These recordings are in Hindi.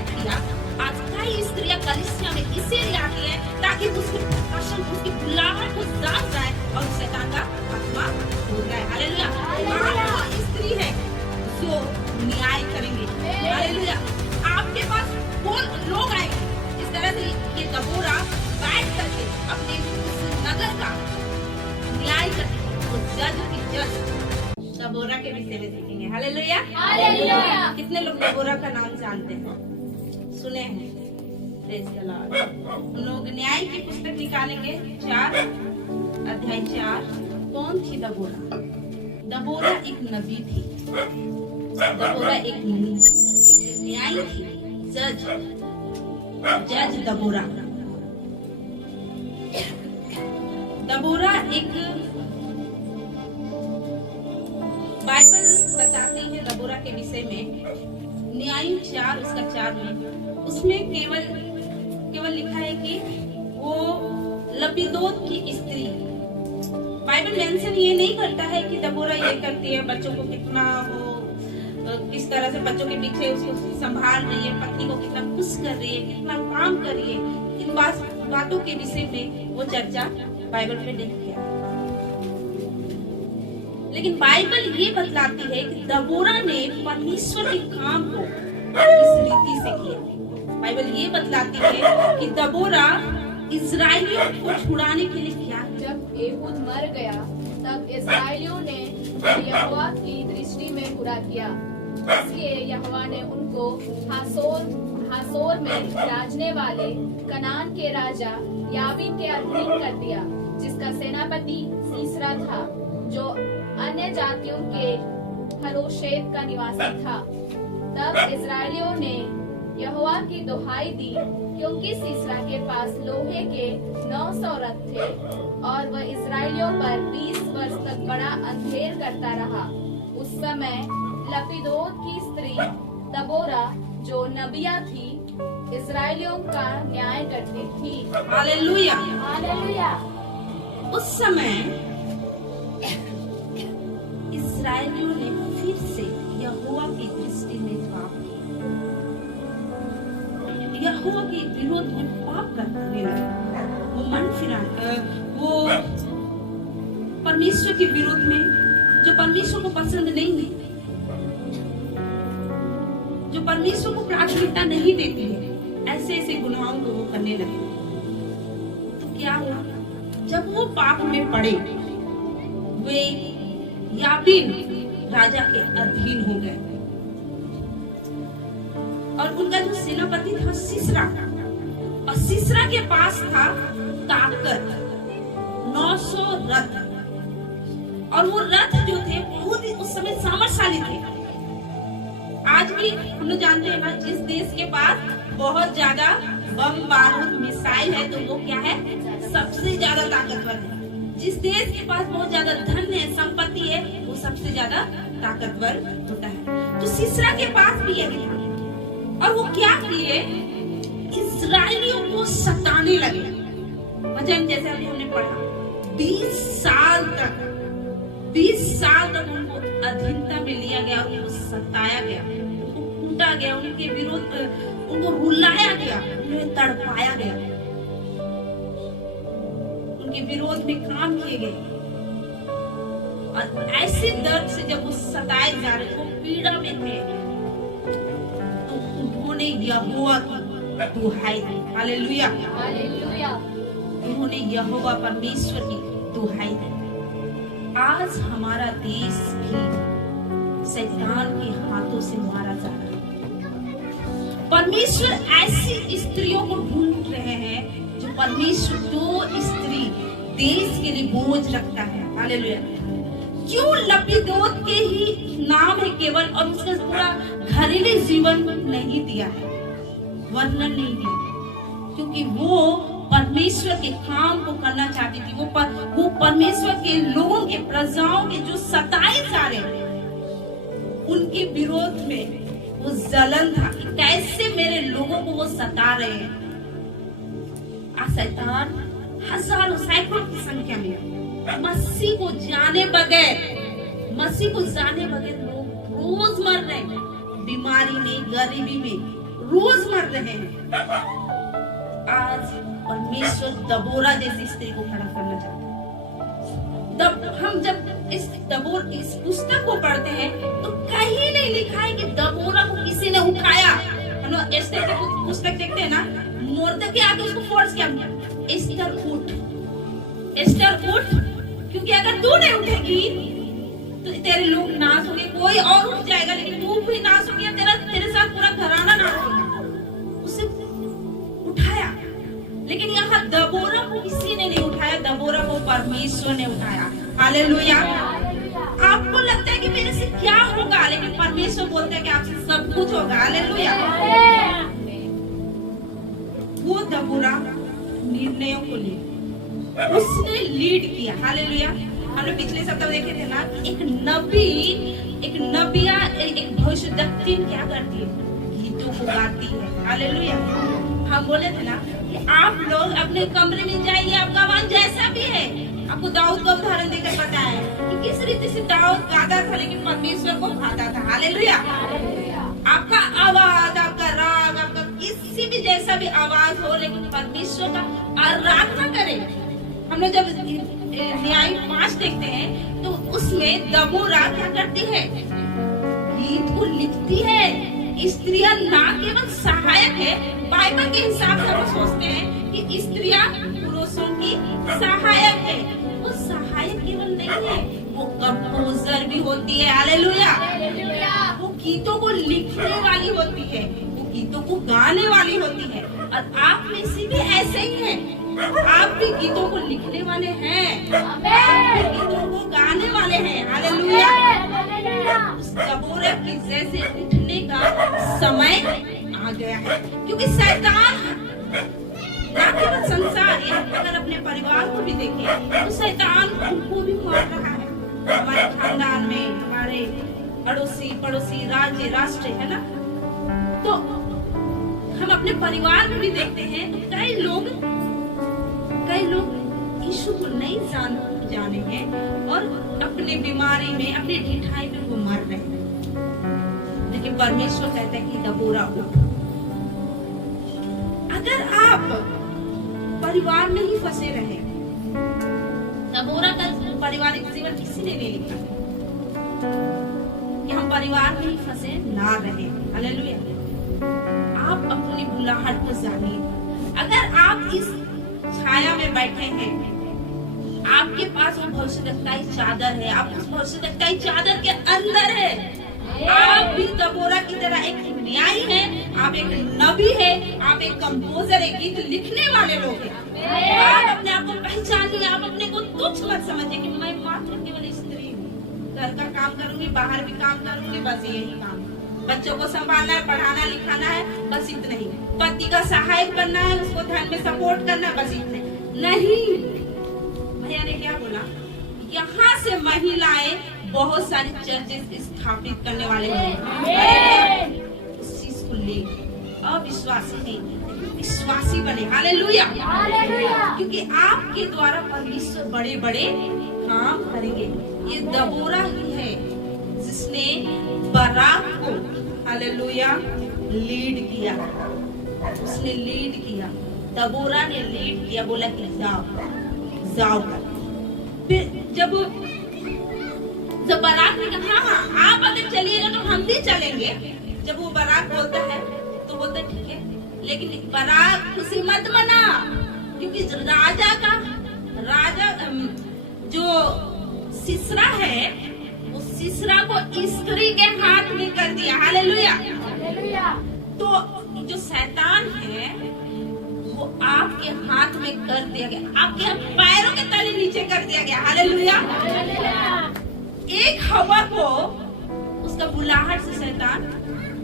रिजेक्ट किया, आज कई स्त्रियां कलीसिया में इसीलिए आती है ताकि उसकी passion, उसकी बुलाहट को जाग जाए और शैतान का आत्मा हो जाए। हालेलुया। आप वो स्त्री है जो न्याय करेंगे। हालेलुया। आपके पास वो लोग आएंगे इस तरह से ये दबोरा बैठ करके अपने उस नगर का न्याय करके वो जज की जज दबोरा के विषय में सीखेंगे। हालेलुया। हालेलुया। कितने लोग दबोरा का नाम जानते हैं, सुने हैं? Praise the Lord. हम लोग न्याय की पुस्तक निकालेंगे 4 अध्याय 4। कौन थी दबोरा? दबोरा एक नबी थी। दबोरा एक न्याय थी, जज दबोरा। दबोरा एक बाइबल बताती है दबोरा के विषय में, न्याय 4 उसका 4 में, उसमें केवल लिखा है कि वो लपीदोत की स्त्री। बाइबल मेंशन ये नहीं करता है कि दबोरा ये करती है, बच्चों को कितना वो किस तरह से बच्चों के पीछे उसको संभाल रही है, पत्नी को कितना खुश कर रही है, कितना काम कर रही है। इन बातों के विषय में वो चर्चा बाइबल में नहीं किया। लेकिन बाइबल ये बतलाती है कि दबोरा ने परमेश्वर के काम को इस रीति से किया। बाइबल ये बतलाती है कि दबोरा इजराइलियों को छुड़ाने के लिए क्या? जब एहूद मर गया तब इस्राएलियों ने यहोवा की दृष्टि में बुरा किया, इसलिए यहोवा ने उनको हासोर में राजने वाले कनान के राजा याबीन के अधीन कर दिया, जिसका सेनापति सीसरा था, जो अन्य जातियों के हरोशेत का निवासी था। तब इस्राएलियों ने यहोवा की दुहाई दी, क्योंकि सीसरा के पास लोहे के 900 रथ थे और वह इस्राएलियों पर 20 वर्ष तक बड़ा अंधेर करता रहा। उस समय लपीदोत की स्त्री दबोरा, जो नबिया थी, इस्राएलियों का न्याय करती थी। हालेलुया। हालेलुया। उस समय इस्राएलियों ने फिर से यहोवा की दृष्टि में पाप किया, यहोवा के विरोध में पाप करने लगे। वो मन फिराने, वो परमेश्वर के विरोध में, जो परमेश्वर को पसंद नहीं है, जो परमेश्वर को प्राथमिकता नहीं देते हैं, ऐसे गुनाहों को वो करने लगे। तो क्या हुआ? जब वो पाप में पड़े, वे याबीन राजा के अधीन हो गए और उनका जो सेनापति था सीसरा, और सीसरा के पास था ताकत 900 रथ, और वो रथ जो थे बहुत ही उस समय सामर्थशाली थे। आज भी हम लोग जानते हैं ना, जिस देश के पास बहुत ज्यादा बम बारूद मिसाइल है तो वो क्या है? सबसे ज्यादा ताकतवर है। जिस देश के पास बहुत ज्यादा धन है, संपत्ति है, वो सबसे ज्यादा ताकतवर होता है। तो सीसरा के पास भी यही था, और वो क्या किए? इस्राएलियों को सताने लगे। वचन जैसे अभी हमने पढ़ा, 20 साल तक उनको अधीनता में लिया गया, उनको सताया गया, उनको कूटा गया, उनके विरोध, उनको रुलाया गया, उन्हें तड़पाया गया, उनके विरोध में काम किए गए। और ऐसे दर्द से जब वो सताए जा रहे, वो पीड़ा में थे, तो उन्होंने यहोवा की दुहाई दी। हालेलुया। हालेलुया। उन्होंने यहोवा परमेश्वर की दुहाई दी। आज हमारा देश भी शैतान के हाथों से मारा जा रहा है। परमेश्वर ऐसी स्त्रियों को ढूंढ रहे हैं जो परमेश्वर, जो स्त्री देश के लिए बोझ रखता है। हालेलुया। क्यों लपीदोत के ही नाम है केवल, और उसका पूरा घरेलू जीवन नहीं दिया है, वर्णन नहीं दिया, क्योंकि वो परमेश्वर के काम को करना चाहती थी। वो परमेश्वर के लोगों के, प्रजाओं के जो सताए जा रहे हैं, उनके विरोध में वो जलन था कि कैसे मेरे लोगों को वो सता रहे हैं। शैतान हजारों सैकड़ों की संख्या में मसीह को जाने बगैर लोग रोज मर रहे हैं, बीमारी में, गरीबी में, रोज मर रहे हैं। आज परमेश्वर दबोरा जैसी स्त्री को खड़ा करना चाहता है। हम जब इस पुस्तक को पढ़ते हैं तो कहीं नहीं लिखा है कि दबोरा को किसी ने उठाया। हम लोग एस्टर की पुस्तक देखते हैं ना, मोर्दके आके उसको फोर्स किया, एस्टर उठ, एस्टर उठ, क्योंकि अगर तू नहीं उठेगी तो तेरे लोग नाश होंगे, कोई और उठ जाएगा लेकिन तू भी नाश हो गया, तेरे साथ पूरा घराना नाश होगा। उसे उठाया, लेकिन यहाँ दबोरा को किसी ने नहीं उठाया, दबोरा को परमेश्वर ने उठाया। हालेलुया। आपको लगता है कि मेरे से क्या होगा, लेकिन परमेश्वर बोलते हैं कि आपसे सब कुछ होगा। हालेलुया। वो दबोरा निर्णयों को ले, उसने लीड किया। हालेलुया। हम लोग पिछले सप्ताह देखे थे ना, एक नबिया एक भविष्यवक्ता क्या करती है, गीतों को गाती है। हालेलुया। हम बोले थे ना कि आप लोग अपने कमरे में जाइए, आपका आवाज जैसा भी है। आपको दाऊद का उदाहरण देकर बताया कि किस रीति से दाऊद गाता था लेकिन परमेश्वर को भाता था। हालेलुया। आपका आवाज, आपका राग, आपका किसी भी जैसा भी आवाज हो, लेकिन परमेश्वर का आराधना करें। हम लोग जब न्याय 5 देखते हैं तो उसमें दबोरा क्या करती है, गीत को लिखती है। स्त्रियां ना केवल सहायक है, बाइबल के हिसाब से हम सोचते हैं कि स्त्रियां पुरुषों की सहायक है। वो सहायक केवल नहीं है, वो कंपोजर भी होती है। हालेलुया। वो गीतों को लिखने वाली होती है, वो गीतों को गाने वाली होती है। और आप में से भी ऐसे ही हैं, आप भी गीतों को लिखने वाले हैं, आप भी गीतों को गाने वाले हैं। हालेलुया। उस दबोरा की जैसे उठने का समय आ गया है, क्योंकि शैतान ना केवल संसार, अगर अपने परिवार को भी देखें तो शैतान उनको भी मार रहा है। हमारे खानदान में, हमारे अड़ोसी पड़ोसी, राज्य राष्ट्र है ना, तो हम अपने परिवार में भी देखते हैं तो कई लोग यीशु को नहीं जाने हैं और अपने बीमारी में, अपने ढिठाई में वो मर रहे हैं। लेकिन परमेश्वर कहता है कि दबोरा उठ। अगर आप परिवार में ही फंसे रहे, दबोरा का पारिवारिक जीवन किसी ने नहीं लिखा कि हम परिवार में ही फंसे ना रहे। हालेलुया। आप अपनी बुलाहट को जानिए। अगर आप इस छाया में बैठे हैं, आपके पास वो भविष्यवक्ताई चादर है, आप उस भविष्यवक्ताई चादर के अंदर है। आप भी दबोरा की तरह एक न्यायी है, आप एक नबी है, आप एक कंपोजर, एक गीत लिखने वाले लोग हैं। आप अपने आप को पहचानिए, आप अपने को तुच्छ मत समझिए कि मैं मात्र केवल स्त्री हूँ, घर का काम करूंगी, बाहर भी काम करूंगी, बस यही काम। बच्चों को संभालना है, पढ़ाना लिखाना है, बस इतना ही। पति का सहायक बनना है, उसको धन में सपोर्ट करना है, बस इतने नहीं। भैया ने क्या बोला, यहाँ से महिलाएं बहुत सारी चर्चेस स्थापित करने वाले हैं। उस चीज को ले, अविश्वासी नहीं, विश्वासी बने। हालेलुया। क्योंकि आपके द्वारा परमेश्वर बड़े बड़े काम करेंगे। ये दबोरा ही है जिसने बराक को, हालेलुया, लीड किया। उसने लीड किया, दबोरा ने लीड किया, बोला कि जाओ। फिर जब बराक ने कहा हाँ आप अगर चलिएगा तो हम भी चलेंगे, जब वो बराक बोलता है तो बोलता ठीक है, लेकिन बराक खुशी मत मना, क्योंकि राजा जो सिसरा है, उस सिसरा को स्त्री के हाथ में कर दिया। हालेलुया। तो जो शैतान है वो आपके हाथ में कर दिया गया, आपके पैरों के तले नीचे कर दिया गया। हालेलुया। एक हवा को, उसका बुलाहट से शैतान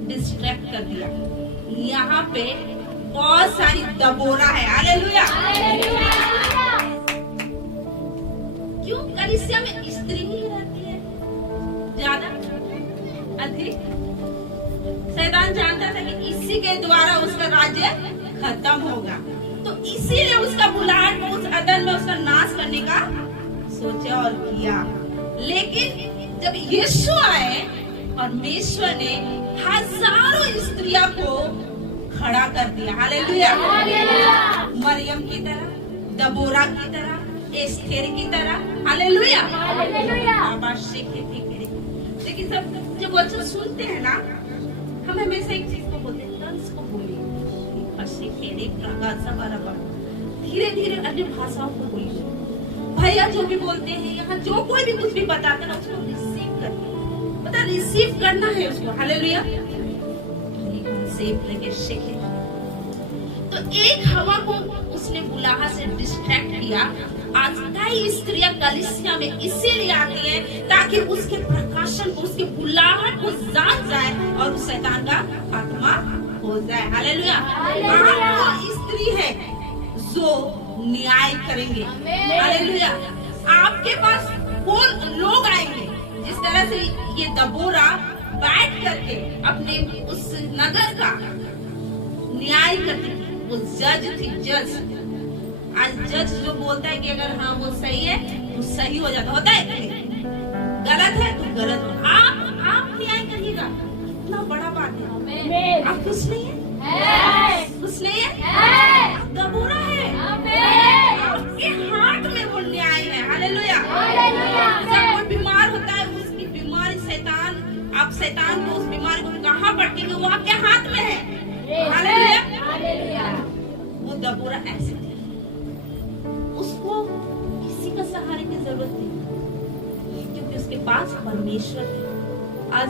डिस्ट्रैक्ट कर दिया। यहाँ पे बहुत सारी दबोरा है। हालेलुया। क्यों कलीसिया में स्त्री ही रहती है ज्यादा अधिक? शैतान जानता था कि इसी के द्वारा उसका राज्य खत्म होगा, तो इसीलिए उसका बुलाहट को उस अदन में उसका नाश करने का सोचा और किया। लेकिन जब यीशु आए, परमेश्वर ने हजारों स्त्रियों को खड़ा कर दिया। हालेलुया। मरियम की तरह, दबोरा की तरह, एस्थेर की तरह। हालेलुया। लेकिन जब वचन सुनते हैं ना, हम हमेशा एक चीज को बोलते हैं, तंज को बोलिए, धीरे धीरे अन्य भाषाओं को बोलिए। भैया जो भी बोलते हैं, यहाँ जो कोई भी कुछ भी बताते हैं ना, उसको रिसीव करना, पता रिसीव करना है उसको। हालेलुया। तो एक हवा को उसने बुलाहा से डिस्ट्रैक्ट किया। आज कई स्त्रियां कलीसिया में इसीलिए आती है ताकि उसके प्रकाशन को, उसके बुलाहट को जान जाए और उस शैतान का आत्मा हो जाए। हालेलुया। आप स्त्री है जो न्याय करेंगे। हालेलुया। आपके पास कौन लोग आएंगे जिस तरह से ये दबोरा बैठ करके अपने उस नगर का न्याय करती थी। वो जज थी, जज। आज जज जो बोलता है कि अगर हाँ वो सही है तो सही हो जाता, होता है, गलत है तो गलत हो। आप न्याय करिएगा, इतना बड़ा बात है। आप खुश नहीं है? खुश नहीं है? आप दबोरा है। आपके हाथ में वो न्याय है। हालेलुया। जब कोई बीमार होता है, उसकी बीमारी शैतान, आप शैतान को उस बीमारी को कहाँ पटकेंगे, वो आपके हाथ में है। हालेलुया। वो दबोरा ऐसे थे, उसको किसी का सहारे की जरूरत नहीं, क्योंकि उसके पास परमेश्वर थे। आज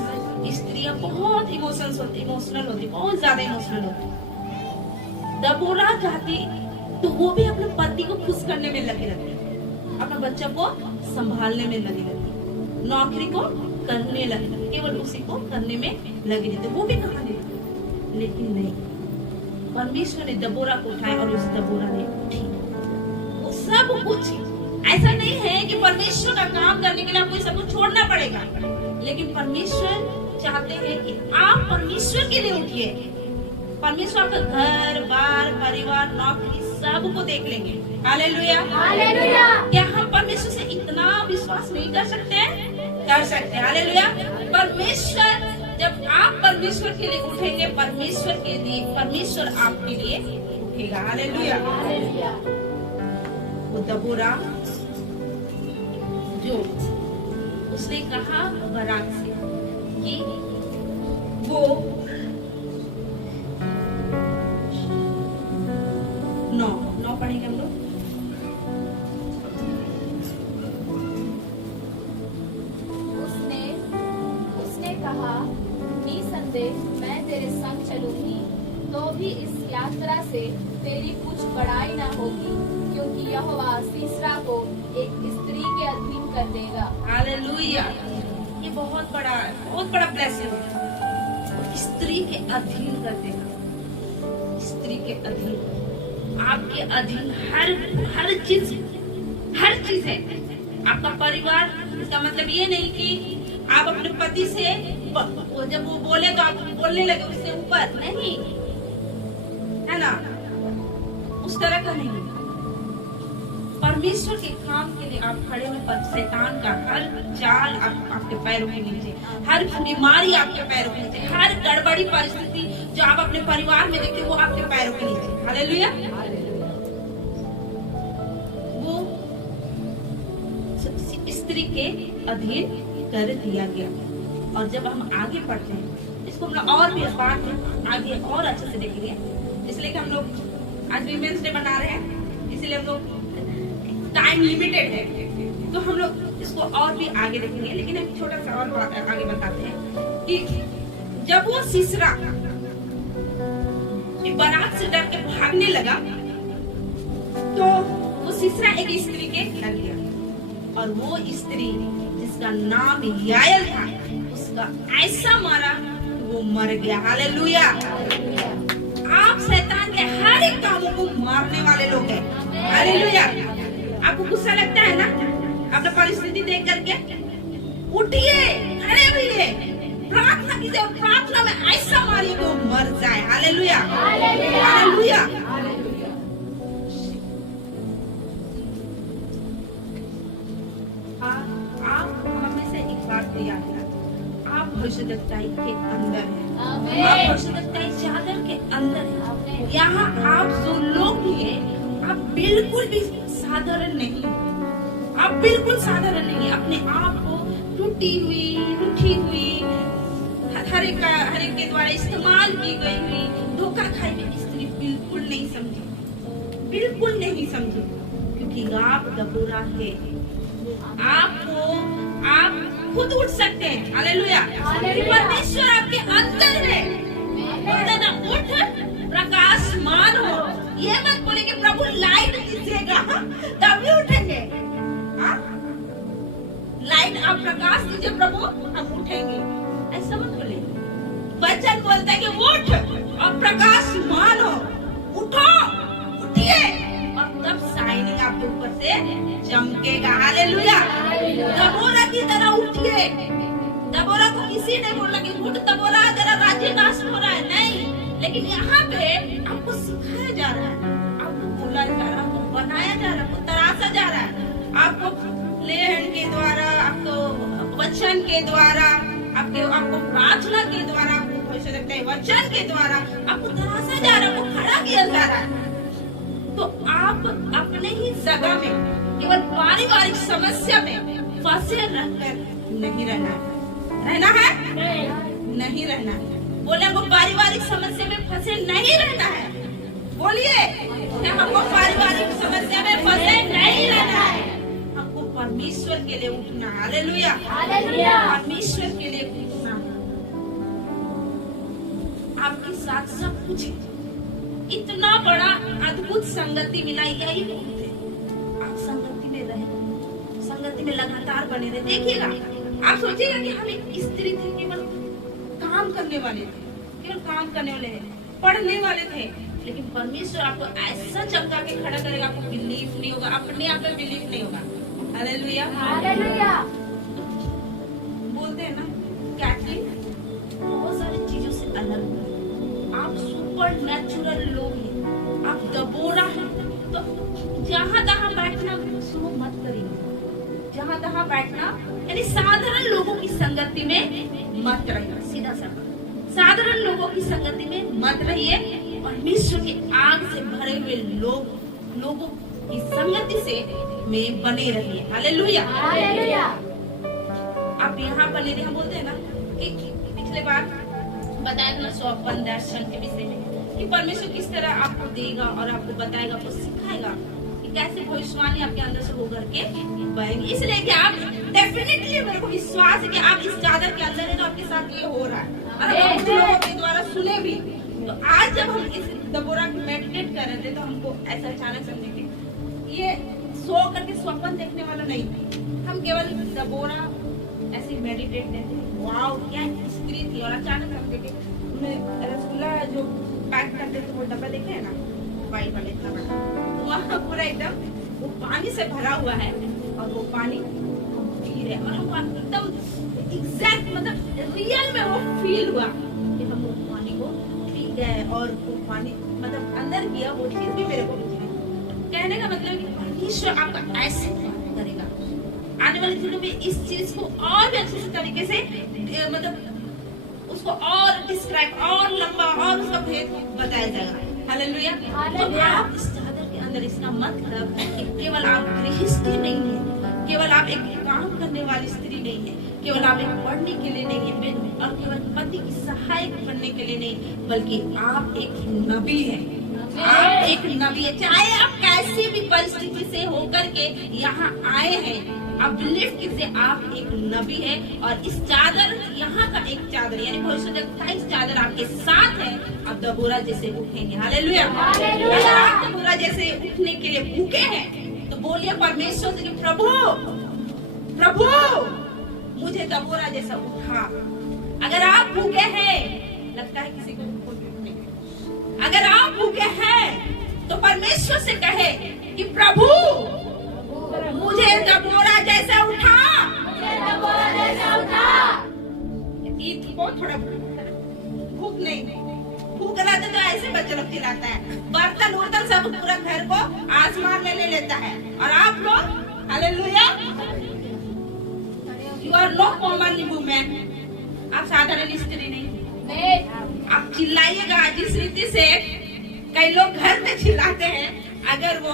स्त्रियां बहुत इमोशनल होती, बहुत ज्यादा इमोशनल होती। दबोरा चाहती तो वो भी अपने पति को खुश करने में लगे रहती, अपने बच्चों को संभालने में लगी रहती, नौकरी को करने लगे, केवल उसी को करने में लगी रहती, वो भी कहा नहीं। लेकिन नहीं, परमेश्वर ने दबोरा को उठाया और उस दबोरा ने उठी। वो सब कुछ, ऐसा नहीं है कि परमेश्वर का काम करने के लिए आपको सब कुछ छोड़ना पड़ेगा, लेकिन परमेश्वर चाहते हैं कि आप परमेश्वर के लिए उठिए। परमेश्वर आपका घर बार, परिवार, नौकरी सबको देख लेंगे। हालेलुया। क्या हम परमेश्वर से इतना विश्वास नहीं कर सकते हैं? कर सकते हैं। हालेलुया। परमेश्वर, जब आप परमेश्वर के लिए उठेंगे, परमेश्वर के लिए, परमेश्वर आपके लिए उठेगा। हालेलुया। वो दबोरा जो उसने कहा बरात से कि वो 9 पढ़ेंगे हम लोग। उसने कहा, निसंदेह मैं तेरे संग चलूंगी, तो भी इस यात्रा से तेरी कुछ बड़ाई न होगी, क्योंकि यहोवा सीसरा को एक स्त्री के अधीन कर देगा। हालेलुया। ये बहुत बड़ा ब्लेसिंग है। स्त्री के अधीन कर देगा। स्त्री के अधीन, आपके अधीन हर चीज है। आपका परिवार, इसका मतलब ये नहीं कि आप अपने पति से जब वो बोले तो आप बोलने लगे उससे ऊपर, नहीं है ना, उस तरह का नहीं। परमेश्वर के काम के लिए आप खड़े हुए, शैतान का हर जाल आपके पैरों के नीचे, हर बीमारी आपके पैरों के नीचे, हर गड़बड़ी परिस्थिति जो आप अपने परिवार में देखते वो आपके पैरों के नीचे। हालेलुया। वो स्त्री के अधीन कर दिया गया। और जब हम आगे पढ़ते हैं, इसको हम और भी बात है आगे और अच्छे से देखेंगे, इसलिए कि हम लोग आज वीमेंस डे मना रहे हैं, इसलिए हम लोग टाइम लिमिटेड है, तो हम लोग इसको और भी आगे देखेंगे। लेकिन एक छोटा सा और बात आगे बताते हैं कि जब वो सीसरा बारात से डर के भागने लगा, तो वो सीसरा एक स्त्री के लग गया, और वो स्त्री जिसका नाम यायल था, उसका ऐसा मारा वो मर गया। हालेलुया। आप शैतान के हर एक कामों को मारने वाले लोग हैं। हालेलुया। आपको गुस्सा लगता है ना अपना परिस्थिति देख करके, उठिए, खड़े होइए, प्रार्थना कीजिए और प्रार्थना में ऐसा मारिए कि वो मर जाए। हालेलुया। हालेलुया। आप हमें से एक बात याद रखना, आप भविष्यवक्ताई के अंदर हैं। आप भविष्यवक्ताई चादर के अंदर हैं। यहाँ आप जो लोग भी हैं, आप बिल्कुल भी साधारण नहीं हैं। आप बिल्कुल साधारण नहीं है। अपने आप को टूटी हुई, रूठी हुई, हर एक के द्वारा इस्तेमाल की गई हुई, धोखा खाई हुई स्त्री बिल्कुल नहीं समझी, बिल्कुल नहीं समझी, क्योंकि आप दबोरा है। आप खुद उठ सकते हैं। हालेलुया। परमेश्वर आपके अंदर है। बोलते ना, उठ प्रकाशमान हो। ये मत बोले कि प्रभु लाइट दीजिएगा तभी उठेंगे। लाइट आप प्रकाश दीजिए प्रभु, हम उठेंगे, ऐसा मत बोले। वचन बोलता है कि उठ और प्रकाशमान हो। उठो, उठिए, और तब शाइनिंग आपके ऊपर से चमकेगा। हालेलुया। दबोरा की तरह उठिए। दबोरा को किसी ने बोला कि उठ दबोरा, तेरा राज्य नाश हो रहा है, नहीं। लेकिन यहाँ पे आपको सिखाया जा रहा है, आपको बोला जा रहा है, आपको बनाया जा रहा है, आपको तराशा जा रहा है, आपको लेहन के द्वारा, आपको वचन के द्वारा, आपको प्रार्थना के द्वारा, आपको भविष्य लगता है वचन के द्वारा आपको तराशा जा रहा है, आपको खड़ा किया जा रहा है। तो आप अपने ही जगह में केवल पारिवारिक समस्या में फंसे रहकर नहीं रहना है। रहना है? नहीं रहना है। बोले वो पारिवारिक समस्या में फंसे नहीं रहना है। बोलिए, हमको पारिवारिक समस्या में फंसे नहीं रहना है। हमको परमेश्वर के लिए उठना। हालेलुया। परमेश्वर के लिए उठना। आपके साथ सब कुछ इतना बड़ा अद्भुत संगति मिला, यही बहुत है। आप संगति में रहे, संगति में लगातार बने रहे। देखिएगा, आप सोचिएगा कि हम एक स्त्री थे, केवल काम करने वाले थे, केवल काम करने वाले थे, पढ़ने वाले थे, लेकिन परमेश्वर आपको ऐसा चमका के खड़ा करेगा, आपको बिलीव नहीं होगा, अपने आप में बिलीव नहीं होगा। हालेलुया। बोलते हैं ना, कैटलिन बहुत सारी चीजों से अलग है। आप सुपर नेचुरल लोग हैं, आप दबोरा हैं। तो जहाँ तहाँ बैठना शुरू मत करिए। जहाँ तहाँ बैठना यानी साधारण लोगों की संगति में मत रहिए। सीधा सा, साधारण लोगों की संगति में मत रहिए। परमेश्वर की आग से भरे हुए लोगों की संगति से में बने रहिए। हालेलुया। आप यहाँ बने रहिए। हम बोलते हैं ना कि पिछले बार बताया था स्वप्न दर्शन के विषय में कि परमेश्वर किस तरह आपको देगा और आपको बताएगा, आपको सिखाएगा कि कैसे भविष्यवाणी आपके अंदर से होकर के बहेगी। इसलिए कि आप डेफिनेटली, मेरे को विश्वास है कि आप इस चादर के अंदर है, तो आपके साथ ये हो रहा है और हम कुछ लोगों के द्वारा सुने भी। तो आज जब हम इस दबोरा को मेडिटेट कर रहे थे, तो हमको ऐसा अचानक समझे कि ये सो करके स्वप्न देखने वाला नहीं, हम केवल दबोरा ऐसे मेडिटेट करते। वाओ, क्या स्त्री थी। और अचानक हम देखे रसगुल्ला जो पैक करते थे, वो डब्बा देखे है ना, वाइट वाले इतना बड़ा, तो वहाँ पूरा एकदम वो पानी से भरा हुआ है और वो पानी हम पी रहे हैं। और हमको एकदम एग्जैक्ट, मतलब रियल में वो फील हुआ कि हम वो पानी को पी गए और वो पानी मतलब अंदर गया। वो चीज भी मेरे को कहने का मतलब कि परमेश्वर आपका ऐसे करेगा। आने वाले दिनों में इस चीज को और भी अच्छे तरीके से मतलब उसको और डिस्क्राइब, और लंबा, और उसका भेद बताया जाएगा। हालेलुया। तो आप इस चादर के अंदर, इसका मतलब है कि केवल आप गृहस्थी नहीं है, केवल आप एक काम करने वाली स्त्री नहीं है, केवल आप एक पढ़ने के लिए नहीं है, और केवल पति की सहायक बनने के लिए नहीं, बल्कि आप एक नबी है। आप एक नबी है। चाहे आप कैसी भी परिस्थिति से होकर के यहाँ आए हैं, आप बिलीव कीजिए, आप एक नबी है। और इस चादर, यहाँ का एक चादर यानी भविष्य का इस चादर आपके साथ है। आप दबोरा जैसे उठेंगे। हालेलुया। अगर आप दबोरा जैसे उठने के लिए भूखे हैं, तो बोलिए परमेश्वर से कि प्रभु मुझे दबोरा जैसा उठा। अगर आप भूखे हैं, लगता है किसी को नहीं, अगर आप भूखे हैं तो परमेश्वर से कहे कि प्रभु मुझे दबोरा जैसा उठा। ईद को थोड़ा भूख नहीं, भूख रहते तो ऐसे बच्चे लोग चिल्लाता है, बर्तन उर्तन सब पूरा घर को आसमान में ले लेता है। और आप लोग hallelujah, you are no common women. आप साधारण स्त्री नहीं। आप चिल्लाइएगा जिस रीति से कई लोग घर में चिल्लाते हैं, अगर वो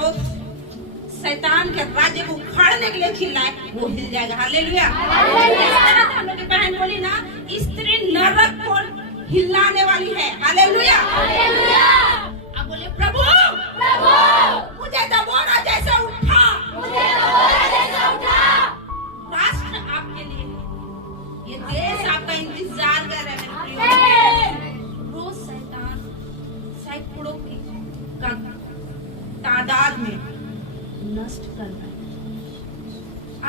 शैतान के राज्य को उखाड़ने के लिए चिल्लाए वो हिल जाएगा। हालेलुया। हम लोग की बहन बोली ना, स्त्री नरक को हिलाने वाली है। हालेलुया। अब बोले प्रभु मुझे दबोरा जैसा उठा, राष्ट्र आपके लिए, ये देश आपका इंतजार कर रहे हैं। रोज शैतान सैकड़ों की तादाद में नष्ट कर रहा है।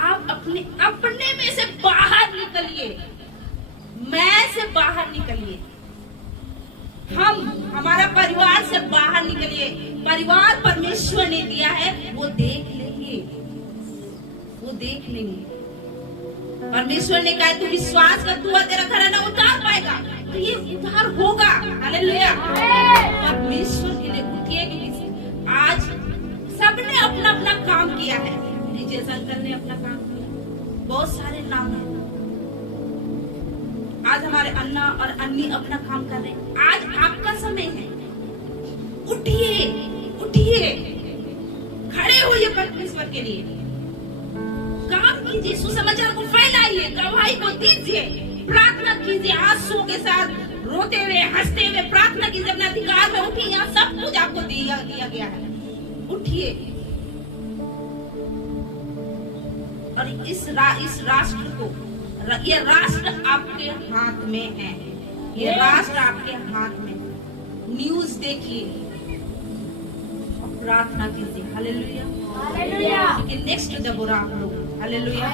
आप अपने में से बाहर निकलिए, मैं से बाहर निकलिए, हमारा परिवार से बाहर निकलिए। परिवार परमेश्वर ने दिया है, वो देख लेंगे, वो देख लेंगे। परमेश्वर ने कहा तू विश्वास कर, तू तेरा घराना उतार पाएगा, तो ये उतार होगा। हालेलुया। परमेश्वर के लिए उठिए, क्योंकि आज सबने अपना अपना काम किया है। डीजे अंकल ने अपना काम किया, बहुत सारे नाम है। आज हमारे अन्ना और अन्नी अपना काम कर रहे हैं। आज आपका समय है, उठिए उठिए, खड़े होइए परमेश्वर के लिए, काम कीजिए, सुसमाचार को फैलाइए, गवाही को दीजिए, प्रार्थना कीजिए, आंसुओं के साथ रोते हुए हंसते हुए प्रार्थना कीजिए। अपने अधिकार में उठिए, यहाँ सब कुछ आपको दिया गया है। उठिए और इस राष्ट्र को, ये राष्ट्र आपके हाथ में है, ये राष्ट्र आपके हाथ में। न्यूज देखिए और प्रार्थना कीजिए। Hallelujah. Hallelujah. Next to the बुरा आप लोग। हालेलुया।